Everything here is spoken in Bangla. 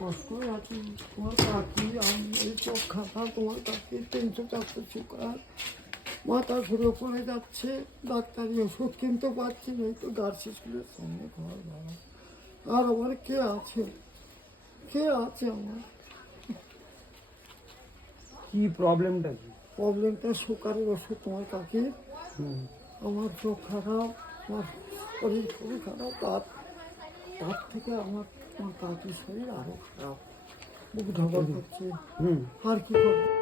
কষ্ট আছে। তোমার কাকি আমি এই চোখ খাতা, তোমার কাকি 300-400 সুগার, মাথা ঘুরে পড়ে যাচ্ছে, ডাক্তারি ওষুধ কিনতে পারছি না, একটু গার্সি স্কুলের সামনে ঘর ভাড়া। আর আমার কে আছে, কে আছে আমার? কি প্রবলেমটা কি? প্রবলেমটা সুগারের ওষুধ তোমার কাকি, আমার চোখ খারাপ, আমার শরীর খুবই খারাপ, তার থেকে আমার কাকির শরীর আরও খারাপ, বুক ধকল করছে। আর কি করবো?